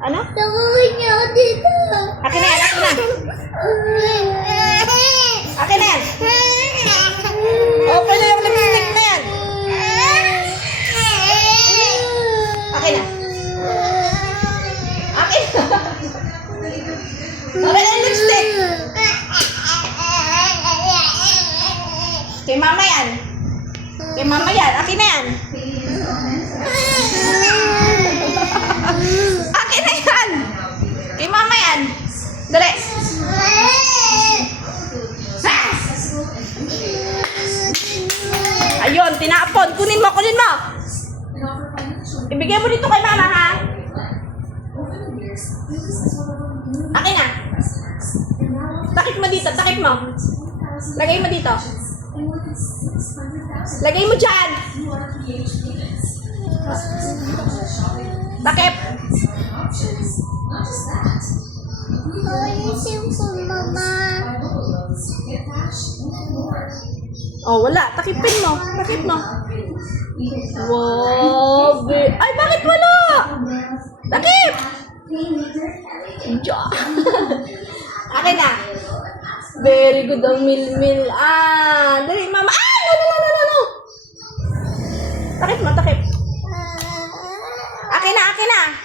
Ano? Tawagin niyo ako dito. Akin na yan, akin na. Akin na yan. Okay na yung lipstick na yan. Akin na. Akin na. Akin na yung lipstick. Kay mama yan. Kay mama yan. Akin na yan. Akin na yan. Kay mama yan. Dali. Ayun, tinapon. Kunin mo, kunin mo. Ibigay mo dito kay mama, ha? Akin na. Takip mo dito, takip mo. Lagay mo dito. Lagay mo dyan. Takip. Ayusin ko, mama. Oh, wala. Takipin mo. Takip mo. Wow. Ay, bakit wala? Takip. Diyan. Akin na. Very good ang mil-mil. Ah, dali, mama. Ah, no. Takip mo, takip. Akin na, akin na.